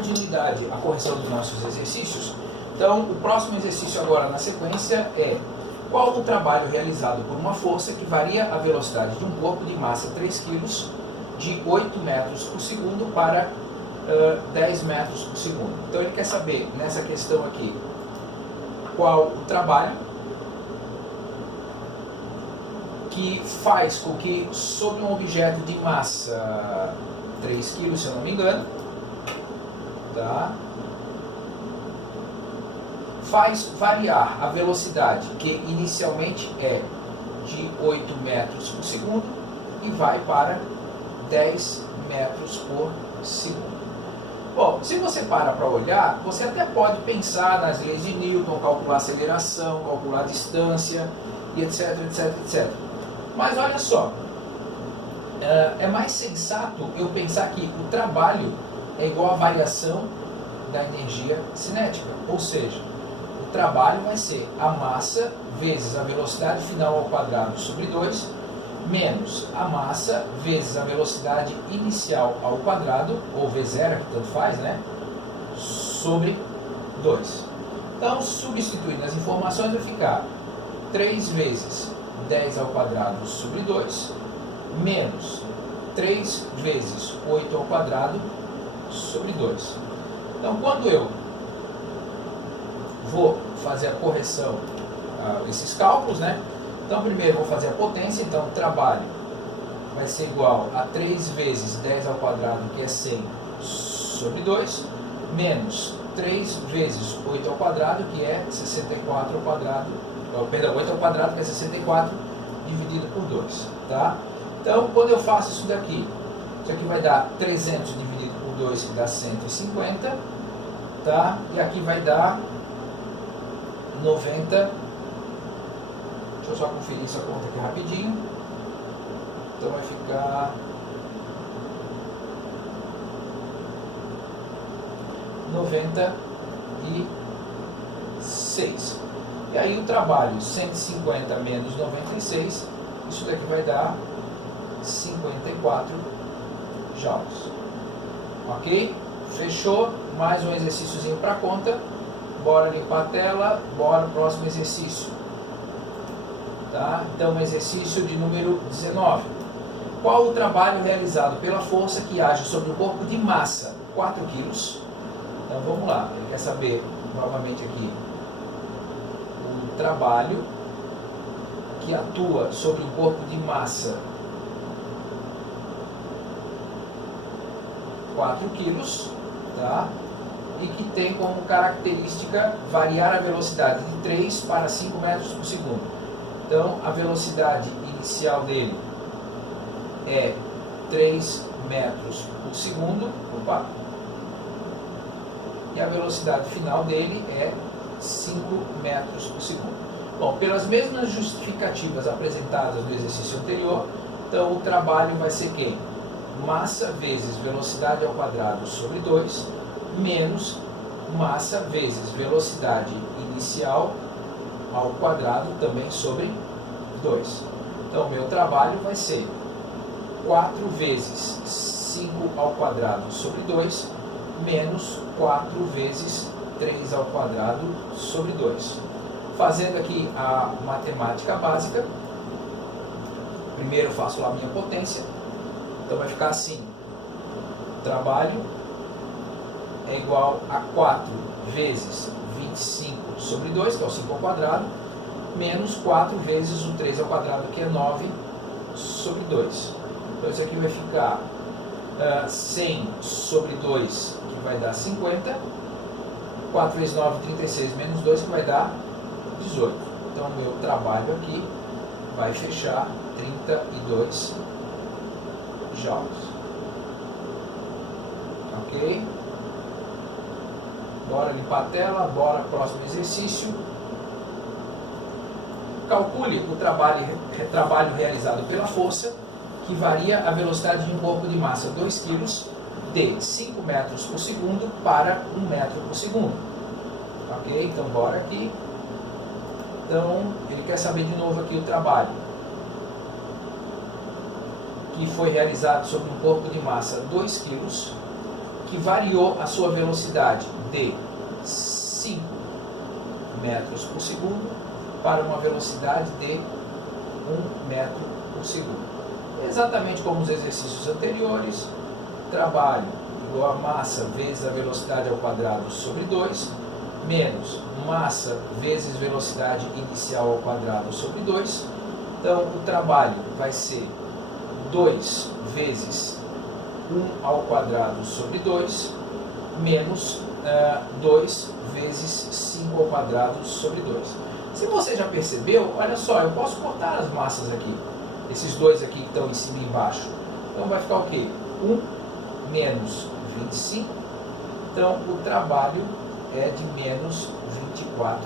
continuidade à correção dos nossos exercícios. Então, o próximo exercício agora na sequência é: qual o trabalho realizado por uma força que varia a velocidade de um corpo de massa 3 kg de 8 metros por segundo para 10 metros por segundo? Então, ele quer saber, nessa questão aqui, qual o trabalho que faz com que, sobre um objeto de massa 3 kg, se eu não me engano, tá, faz variar a velocidade, que inicialmente é de 8 metros por segundo e vai para 10 metros por segundo. Bom, se você para olhar, você até pode pensar nas leis de Newton, calcular aceleração, calcular distância, e etc, etc, etc. Mas olha só, é mais sensato eu pensar que o trabalho é igual à variação da energia cinética, ou seja, o trabalho vai ser a massa vezes a velocidade final ao quadrado sobre 2, menos a massa vezes a velocidade inicial ao quadrado, ou V0, que tanto faz, né? Sobre 2. Então, substituindo as informações, vai ficar 3 vezes 10 ao quadrado sobre 2, menos 3 vezes 8 ao quadrado sobre 2. Então, quando eu vou fazer a correção, esses cálculos, né? Então, primeiro vou fazer a potência. Então, o trabalho vai ser igual a 3 vezes 10 ao quadrado, que é 100, sobre 2, menos 3 vezes 8 ao quadrado, que é 64 ao quadrado, perdão, 8 ao quadrado, que é 64, dividido por 2, tá? Então, quando eu faço isso daqui, isso aqui vai dar 300 dividido por 2, que dá 150, tá? E aqui vai dar 90. Deixa eu só conferir essa conta aqui rapidinho. Então vai ficar 96. E aí o trabalho, 150 menos 96, isso daqui vai dar 54 joules. Ok? Fechou? Mais um exercíciozinho para conta. Bora limpar a tela. Bora o próximo exercício. Tá? Então, exercício de número 19. Qual o trabalho realizado pela força que age sobre um corpo de massa 4 kg? Então, vamos lá. Ele quer saber, novamente aqui, o trabalho que atua sobre um corpo de massa 4 kg, tá? E que tem como característica variar a velocidade de 3 para 5 metros por segundo. Então, a velocidade inicial dele é 3 metros por segundo, opa, e a velocidade final dele é 5 metros por segundo. Bom, pelas mesmas justificativas apresentadas no exercício anterior, então o trabalho vai ser quem? Massa vezes velocidade ao quadrado sobre 2, menos massa vezes velocidade inicial ao quadrado também sobre 2. Então, meu trabalho vai ser 4 vezes 5 ao quadrado sobre 2, menos 4 vezes 3 ao quadrado sobre 2. Fazendo aqui a matemática básica, primeiro eu faço lá a minha potência, então vai ficar assim: trabalho é igual a 4 vezes 25 sobre 2, que é o 5 ao quadrado, menos 4 vezes o 3 ao quadrado, que é 9 sobre 2. Então isso aqui vai ficar 100 sobre 2, que vai dar 50. 4 vezes 9, 36, menos 2, que vai dar 18. Então o meu trabalho aqui vai fechar 32 joules. Ok? Bora limpar a tela, bora próximo exercício. Calcule o trabalho realizado pela força que varia a velocidade de um corpo de massa 2 kg de 5 metros por segundo para 1 metro por segundo. Ok? Então bora aqui. Então ele quer saber de novo aqui o trabalho que foi realizado sobre um corpo de massa 2 kg que variou a sua velocidade de 5 metros por segundo para uma velocidade de 1 metro por segundo. Exatamente como os exercícios anteriores, trabalho igual a massa vezes a velocidade ao quadrado sobre 2, menos massa vezes velocidade inicial ao quadrado sobre 2. Então, o trabalho vai ser 2 vezes 1 ao quadrado sobre 2, menos 2 vezes 5 ao quadrado sobre 2. Se você já percebeu, olha só, eu posso cortar as massas aqui. Esses dois aqui que estão em cima e embaixo. Então vai ficar o quê? 1 menos 25. Então o trabalho é de menos 24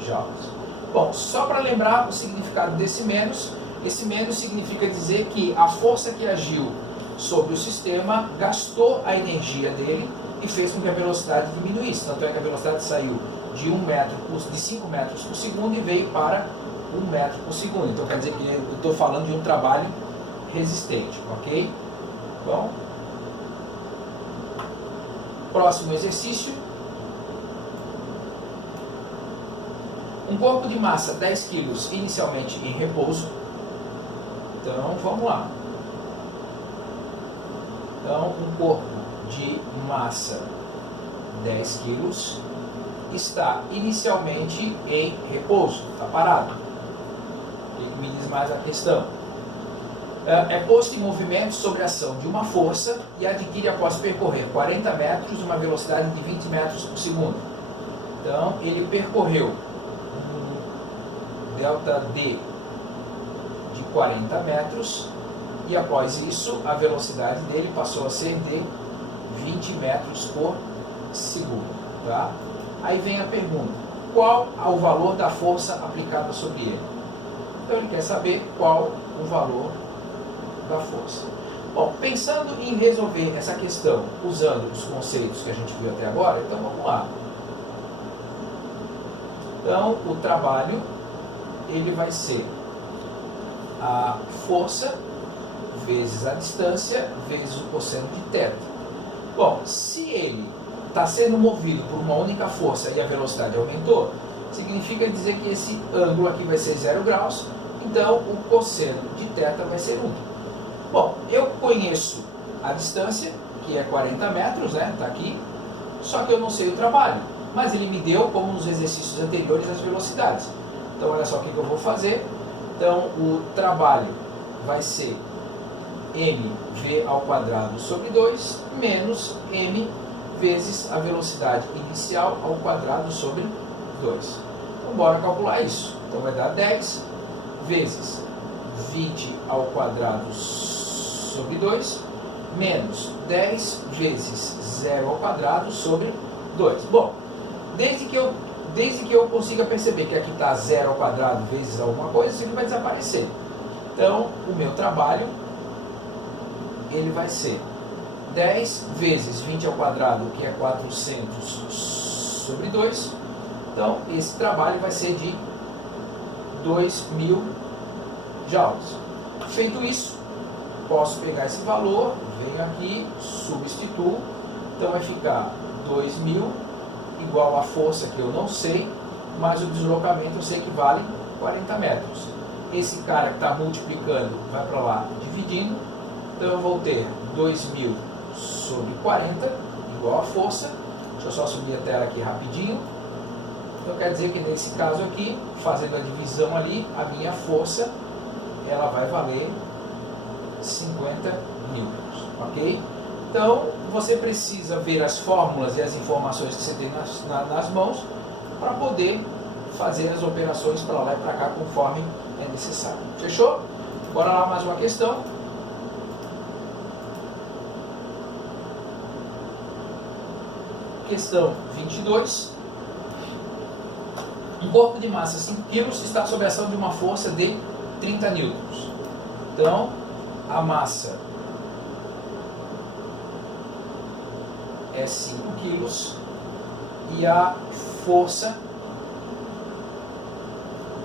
joules. Bom, só para lembrar o significado desse menos, esse menos significa dizer que a força que agiu sobre o sistema gastou a energia dele e fez com que a velocidade diminuísse. Tanto é que a velocidade saiu de 5 metros por segundo e veio para 1 metro por segundo. Então quer dizer que eu estou falando de um trabalho resistente, ok? Bom, próximo exercício. Um corpo de massa 10 kg inicialmente em repouso. Então vamos lá. Então um corpo de massa 10 kg está inicialmente em repouso, está parado. O que me diz mais a questão? É posto em movimento sob a ação de uma força e adquire após percorrer 40 metros uma velocidade de 20 metros por segundo. Então ele percorreu um delta D de 40 metros e após isso a velocidade dele passou a ser de 20 metros por segundo. Tá? Aí vem a pergunta, qual é o valor da força aplicada sobre ele? Então ele quer saber qual o valor da força. Bom, pensando em resolver essa questão usando os conceitos que a gente viu até agora, então vamos lá. Então o trabalho ele vai ser a força vezes a distância vezes o cosseno de θ. Bom, se ele está sendo movido por uma única força e a velocidade aumentou, significa dizer que esse ângulo aqui vai ser 0 graus, então o cosseno de θ vai ser 1. Bom, eu conheço a distância, que é 40 metros, né? Está aqui, só que eu não sei o trabalho, mas ele me deu, como nos exercícios anteriores, as velocidades. Então olha só o que eu vou fazer. Então o trabalho vai ser mv ao quadrado sobre 2 menos m vezes a velocidade inicial ao quadrado sobre 2. Então, bora calcular isso. Então, vai dar 10 vezes 20 ao quadrado sobre 2, menos 10 vezes 0 ao quadrado sobre 2. Bom, desde que eu consiga perceber que aqui está 0 ao quadrado vezes alguma coisa, isso aqui vai desaparecer. Então, o meu trabalho, ele vai ser 10 vezes 20 ao quadrado, que é 400 sobre 2. Então, esse trabalho vai ser de 2.000 joules. Feito isso, posso pegar esse valor, venho aqui, substituo. Então, vai ficar 2.000 igual a força que eu não sei, mas o deslocamento eu sei que vale 40 metros. Esse cara que está multiplicando vai para lá dividindo. Então, eu vou ter 2.000 sobre 40, igual a força. Deixa eu só subir a tela aqui rapidinho. Então quer dizer que nesse caso aqui, fazendo a divisão ali, a minha força, ela vai valer 50 newtons, ok? Então você precisa ver as fórmulas e as informações que você tem nas mãos para poder fazer as operações para lá e para cá conforme é necessário. Fechou? Bora lá, mais uma questão. Questão 22. Um corpo de massa 5 kg está sob a ação de uma força de 30 newtons. Então, a massa é 5 kg e a força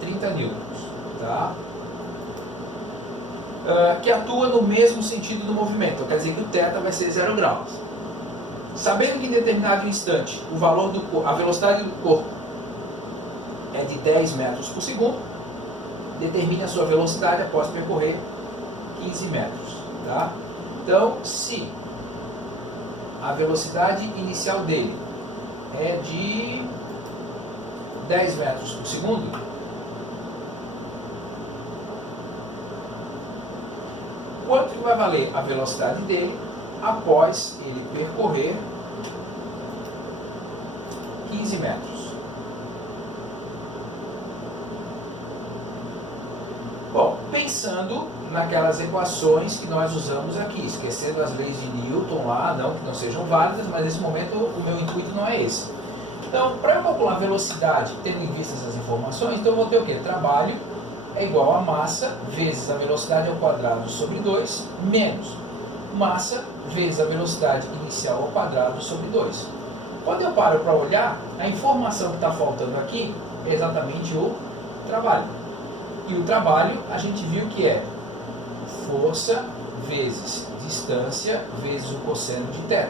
30 newtons, tá? Que atua no mesmo sentido do movimento. Então, quer dizer que o θ vai ser 0 graus. Sabendo que em determinado instante a velocidade do corpo é de 10 metros por segundo, determine a sua velocidade após percorrer 15 metros. Tá? Então, se a velocidade inicial dele é de 10 metros por segundo, quanto que vai valer a velocidade dele após ele percorrer 15 metros? Bom, pensando naquelas equações que nós usamos aqui, esquecendo as leis de Newton lá, não que não sejam válidas, mas nesse momento o meu intuito não é esse. Então, para eu calcular a velocidade, tendo em vista essas informações, então eu vou ter o quê? Trabalho é igual a massa vezes a velocidade ao quadrado sobre 2, menos massa vezes a velocidade inicial ao quadrado sobre 2. Quando eu paro para olhar, a informação que está faltando aqui é exatamente o trabalho. E o trabalho a gente viu que é força vezes distância vezes o cosseno de θ.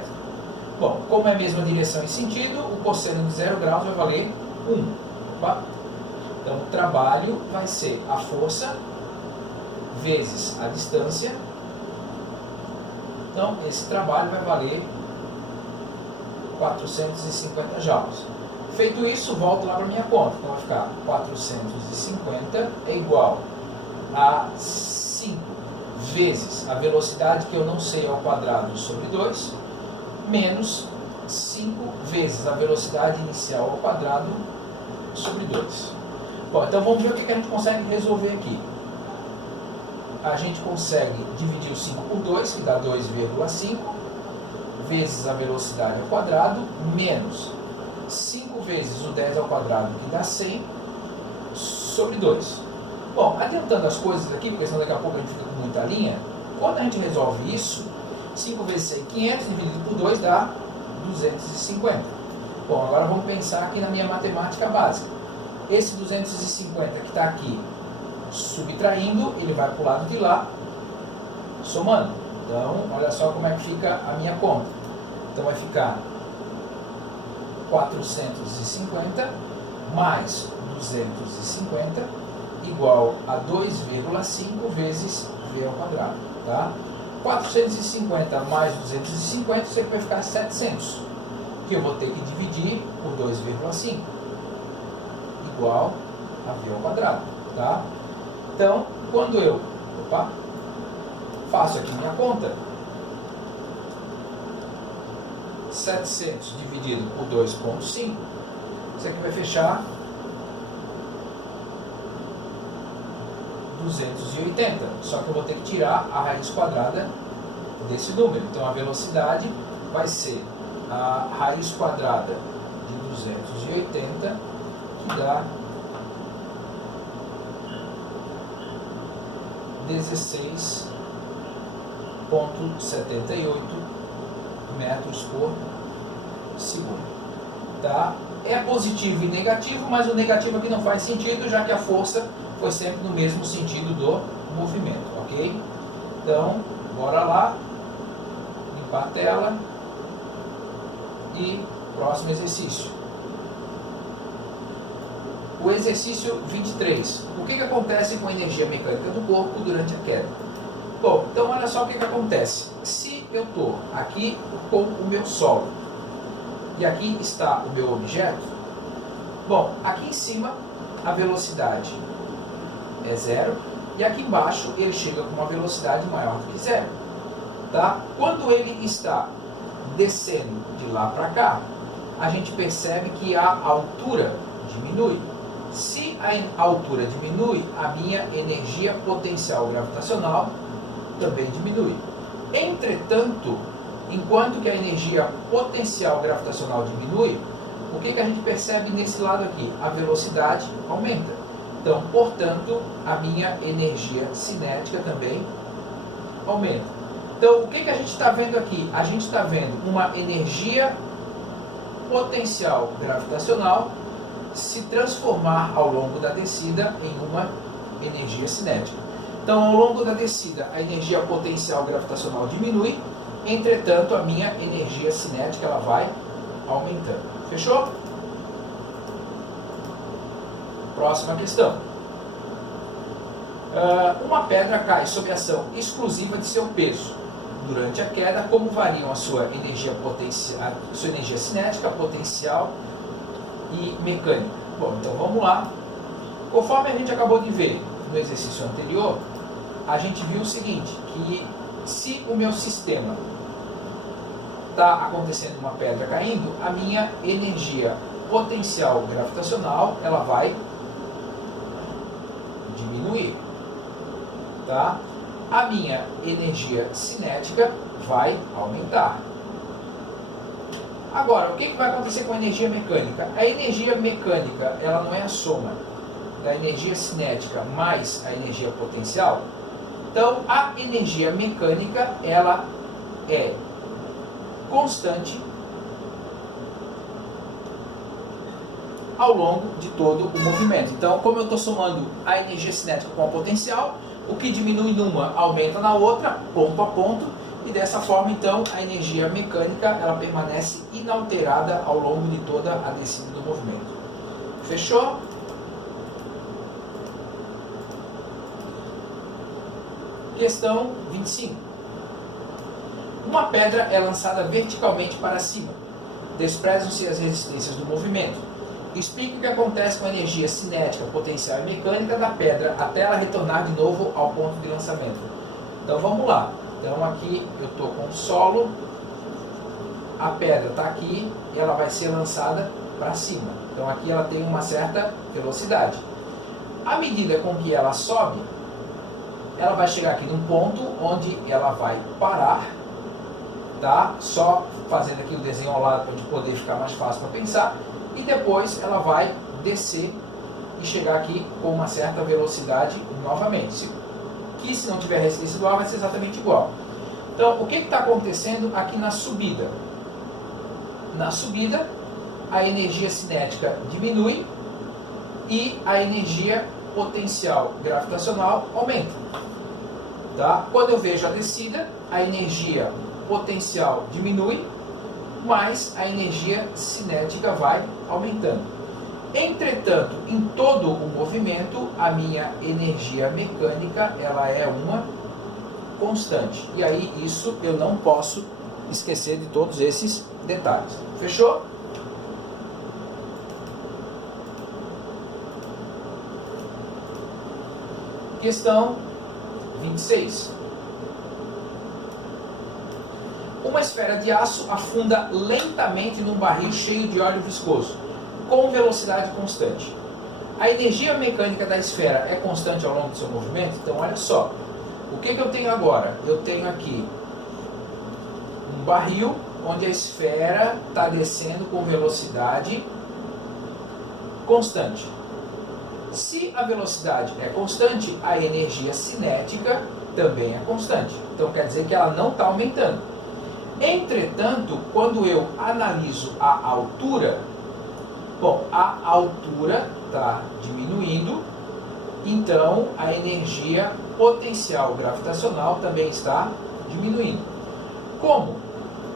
Bom, como é a mesma direção e sentido, o cosseno de 0 graus vai valer 1. Opa. Então, o trabalho vai ser a força vezes a distância. Então, esse trabalho vai valer 450 joules. Feito isso, volto lá para a minha conta. Então, vai ficar 450 é igual a 5 vezes a velocidade que eu não sei ao quadrado sobre 2, menos 5 vezes a velocidade inicial ao quadrado sobre 2. Bom, então vamos ver o que a gente consegue resolver aqui. A gente consegue dividir o 5 por 2, que dá 2,5, vezes a velocidade ao quadrado, menos 5 vezes o 10 ao quadrado, que dá 100, sobre 2. Bom, adiantando as coisas aqui, porque senão daqui a pouco a gente fica com muita linha, quando a gente resolve isso, 5 vezes 100, 500, dividido por 2 dá 250. Bom, agora vamos pensar aqui na minha matemática básica. Esse 250 que está aqui subtraindo, ele vai para o lado de lá, somando. Então, olha só como é que fica a minha conta. Então, vai ficar 450 mais 250 igual a 2,5 vezes v ao quadrado. Tá? 450 mais 250, isso aqui vai ficar 700, que eu vou ter que dividir por 2,5, igual a v ao quadrado. Tá? Então, quando eu faço aqui minha conta, 700 dividido por 2,5, isso aqui vai fechar 280, só que eu vou ter que tirar a raiz quadrada desse número. Então a velocidade vai ser a raiz quadrada de 280, que dá 16,78 metros por segundo. Tá? É positivo e negativo, mas o negativo aqui não faz sentido, já que a força foi sempre no mesmo sentido do movimento, ok? Então, bora lá, limpar a tela e próximo exercício. O exercício 23. O que acontece com a energia mecânica do corpo durante a queda? Bom, então olha só o que acontece. Se eu estou aqui com o meu solo e aqui está o meu objeto, bom, aqui em cima a velocidade é 0 e aqui embaixo ele chega com uma velocidade maior do que 0. Tá? Quando ele está descendo de lá para cá, a gente percebe que a altura diminui. Se a altura diminui, a minha energia potencial gravitacional também diminui. Entretanto, enquanto que a energia potencial gravitacional diminui, o que a gente percebe nesse lado aqui? A velocidade aumenta. Então, portanto, a minha energia cinética também aumenta. Então, o que a gente está vendo aqui? A gente está vendo uma energia potencial gravitacional se transformar ao longo da descida em uma energia cinética. Então, ao longo da descida, a energia potencial gravitacional diminui Entretanto, a minha energia cinética ela vai aumentando. Fechou? Próxima questão. Uma pedra cai sob ação exclusiva de seu peso. Durante a queda, como variam a sua energia cinética, potencial e mecânica? Bom, então vamos lá. Conforme a gente acabou de ver no exercício anterior, a gente viu o seguinte, que se o meu sistema está acontecendo uma pedra caindo, a minha energia potencial gravitacional ela vai diminuir, tá? A minha energia cinética vai aumentar. Agora, o que vai acontecer com a energia mecânica? A energia mecânica ela não é a soma da energia cinética mais a energia potencial. Então, a energia mecânica ela é constante ao longo de todo o movimento. Então, como eu estou somando a energia cinética com a potencial, o que diminui numa aumenta na outra, ponto a ponto, e dessa forma, então, a energia mecânica ela permanece inalterada ao longo de toda a descida do movimento. Fechou? Questão 25. Uma pedra é lançada verticalmente para cima. Desprezam-se as resistências do movimento. Explique o que acontece com a energia cinética, potencial e mecânica da pedra até ela retornar de novo ao ponto de lançamento. Então vamos lá. Então aqui eu estou com o solo, a pedra está aqui e ela vai ser lançada para cima. Então aqui ela tem uma certa velocidade. À medida com que ela sobe, ela vai chegar aqui num ponto onde ela vai parar, tá? Só fazendo aqui o desenho ao lado para a gente poder ficar mais fácil para pensar. E depois ela vai descer e chegar aqui com uma certa velocidade novamente. Que se não tiver resistência do ar vai ser exatamente igual. Então, o que está acontecendo aqui na subida? Na subida, a energia cinética diminui e a energia potencial gravitacional aumenta. Tá? Quando eu vejo a descida, a energia potencial diminui, mas a energia cinética vai aumentando. Entretanto, em todo o movimento, a minha energia mecânica ela é uma constante. E aí isso eu não posso esquecer de todos esses detalhes. Fechou? Questão 26. Uma esfera de aço afunda lentamente num barril cheio de óleo viscoso, com velocidade constante. A energia mecânica da esfera é constante ao longo do seu movimento? Então, olha só. O que eu tenho agora? Eu tenho aqui um barril onde a esfera está descendo com velocidade constante. Se a velocidade é constante, a energia cinética também é constante. Então, quer dizer que ela não está aumentando. Entretanto, quando eu analiso a altura, bom, a altura está diminuindo, então a energia potencial gravitacional também está diminuindo. Como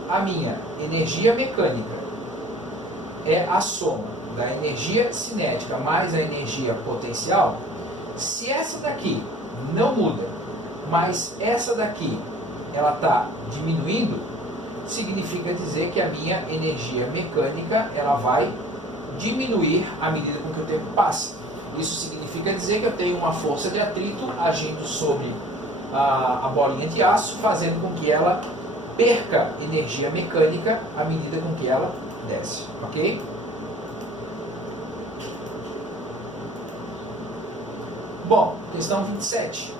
a minha energia mecânica é a soma da energia cinética mais a energia potencial, se essa daqui não muda, mas essa daqui ela está diminuindo, significa dizer que a minha energia mecânica ela vai diminuir à medida com que o tempo passa. Isso significa dizer que eu tenho uma força de atrito agindo sobre a bolinha de aço, fazendo com que ela perca energia mecânica à medida com que ela desce. Ok? Bom, questão 27.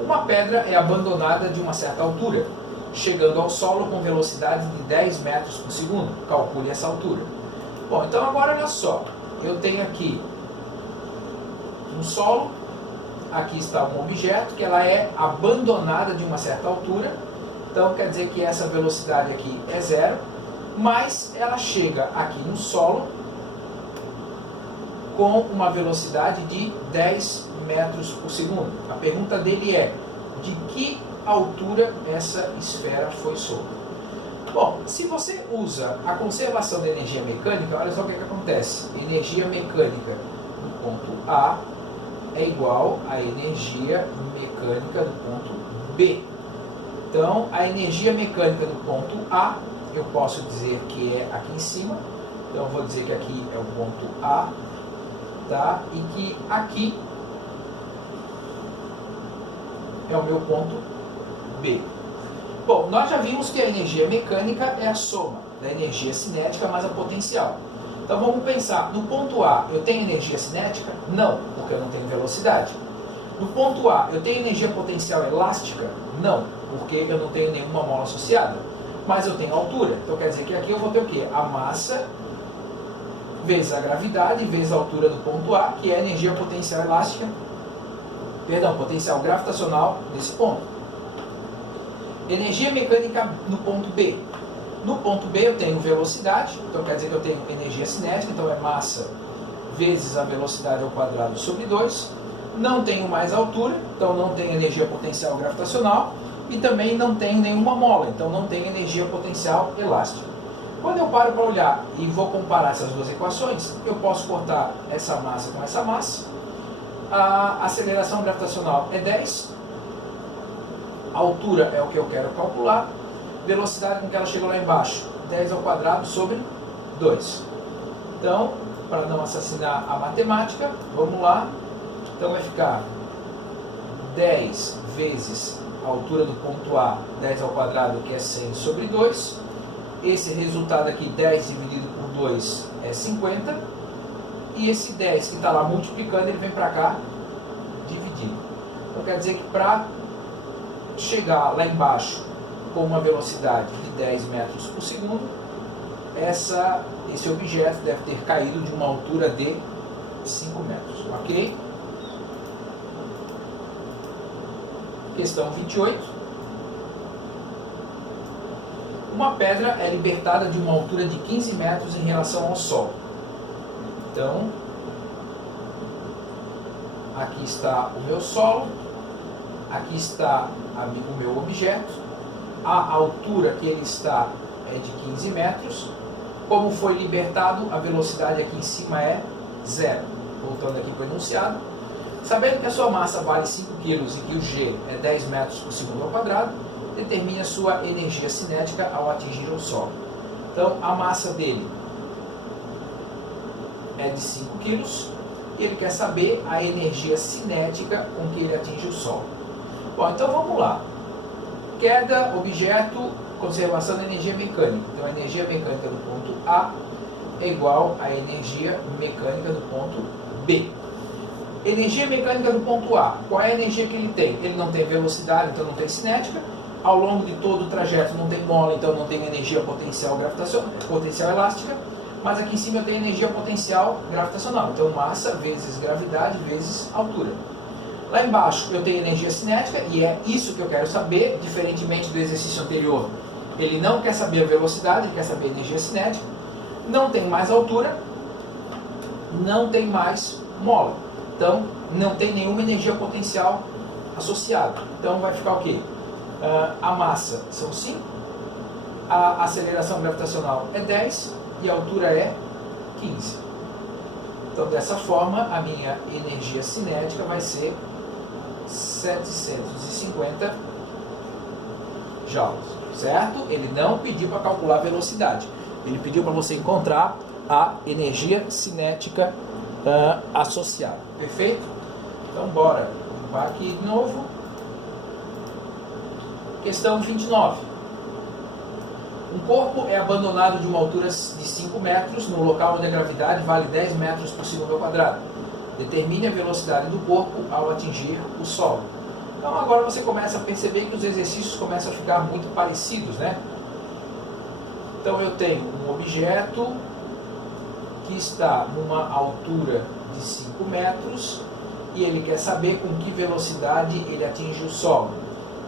Uma pedra é abandonada de uma certa altura, chegando ao solo com velocidade de 10 metros por segundo. Calcule essa altura. Bom, então agora olha só. Eu tenho aqui um solo, aqui está um objeto que ela é abandonada de uma certa altura. Então quer dizer que essa velocidade aqui é zero, mas ela chega aqui no solo com uma velocidade de 10 metros por segundo. A pergunta dele é: de que altura essa esfera foi solta. Bom, se você usa a conservação da energia mecânica, olha só o que acontece. Energia mecânica do ponto A é igual à energia mecânica do ponto B. Então, a energia mecânica do ponto A, eu posso dizer que é aqui em cima. Então, eu vou dizer que aqui é o ponto A, tá? E que aqui é o meu ponto B. Bom, nós já vimos que a energia mecânica é a soma da energia cinética mais a potencial. Então vamos pensar, no ponto A eu tenho energia cinética? Não, porque eu não tenho velocidade. No ponto A eu tenho energia potencial elástica? Não, porque eu não tenho nenhuma mola associada. Mas eu tenho altura, então quer dizer que aqui eu vou ter o quê? A massa vezes a gravidade vezes a altura do ponto A, que é a energia potencial elástica, perdão, potencial gravitacional desse ponto. Energia mecânica no ponto B. No ponto B eu tenho velocidade, então quer dizer que eu tenho energia cinética, então é massa vezes a velocidade ao quadrado sobre 2. Não tenho mais altura, então não tenho energia potencial gravitacional e também não tenho nenhuma mola, então não tenho energia potencial elástica. Quando eu paro para olhar e vou comparar essas duas equações, eu posso cortar essa massa com essa massa. A aceleração gravitacional é 10. A altura é o que eu quero calcular. Velocidade com que ela chegou lá embaixo, 10 ao quadrado sobre 2. Então, para não assassinar a matemática, vamos lá. Então vai ficar 10 vezes a altura do ponto A, 10 ao quadrado, que é 100 sobre 2. Esse resultado aqui, 10 dividido por 2, é 50. E esse 10 que está lá multiplicando, ele vem para cá dividindo. Então quer dizer que para chegar lá embaixo com uma velocidade de 10 metros por segundo, esse objeto deve ter caído de uma altura de 5 metros, ok? Questão 28. Uma pedra é libertada de uma altura de 15 metros em relação ao Sol. Então, aqui está o meu solo, aqui está o meu objeto, a altura que ele está é de 15 metros, como foi libertado, a velocidade aqui em cima é 0. Voltando aqui para o enunciado, sabendo que a sua massa vale 5 kg e que o G é 10 metros por segundo ao quadrado, determine a sua energia cinética ao atingir o solo. Então, a massa dele é de 5 kg e ele quer saber a energia cinética com que ele atinge o solo. Bom, então vamos lá. Queda, objeto, conservação da energia mecânica. Então, a energia mecânica do ponto A é igual à energia mecânica do ponto B. Energia mecânica do ponto A. Qual é a energia que ele tem? Ele não tem velocidade, então não tem cinética. Ao longo de todo o trajeto não tem mola, então não tem energia potencial gravitacional, potencial elástica. Mas aqui em cima eu tenho energia potencial gravitacional. Então, massa vezes gravidade vezes altura. Lá embaixo eu tenho energia cinética e é isso que eu quero saber, diferentemente do exercício anterior. Ele não quer saber a velocidade, ele quer saber a energia cinética. Não tem mais altura, não tem mais mola. Então, não tem nenhuma energia potencial associada. Então, vai ficar o quê? A massa são 5, a aceleração gravitacional é 10 e a altura é 15. Então, dessa forma, a minha energia cinética vai ser 750 joules, certo? Ele não pediu para calcular a velocidade, ele pediu para você encontrar a energia cinética associada, perfeito? Então, bora limpar aqui de novo. Questão 29. Um corpo é abandonado de uma altura de 5 metros no local onde a gravidade vale 10 metros por segundo ao quadrado. Determine a velocidade do corpo ao atingir o solo. Então agora você começa a perceber que os exercícios começam a ficar muito parecidos, né? Então eu tenho um objeto que está numa altura de 5 metros e ele quer saber com que velocidade ele atinge o solo.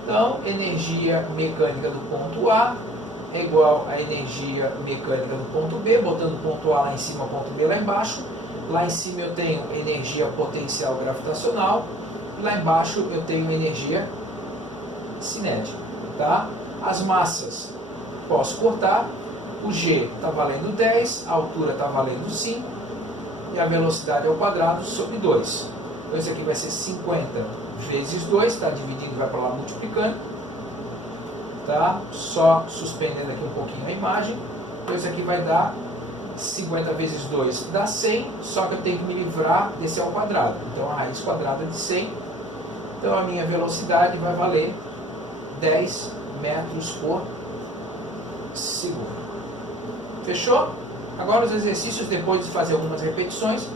Então, energia mecânica do ponto A é igual à energia mecânica do ponto B, botando o ponto A lá em cima, o ponto B lá embaixo. Lá em cima eu tenho energia potencial gravitacional, lá embaixo eu tenho energia cinética, tá? As massas posso cortar, o G está valendo 10, a altura está valendo 5 e a velocidade ao quadrado sobre 2. Então isso aqui vai ser 50 vezes 2, está dividindo, vai para lá multiplicando, tá? Só suspendendo aqui um pouquinho a imagem. Então isso aqui vai dar 50 vezes 2 dá 100, só que eu tenho que me livrar desse ao quadrado. Então a raiz quadrada de 100, então a minha velocidade vai valer 10 metros por segundo. Fechou? Agora os exercícios, depois de fazer algumas repetições,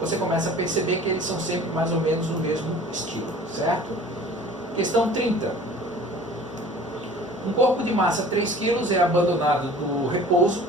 você começa a perceber que eles são sempre mais ou menos no mesmo estilo, certo? Questão 30. Um corpo de massa 3 kg é abandonado no repouso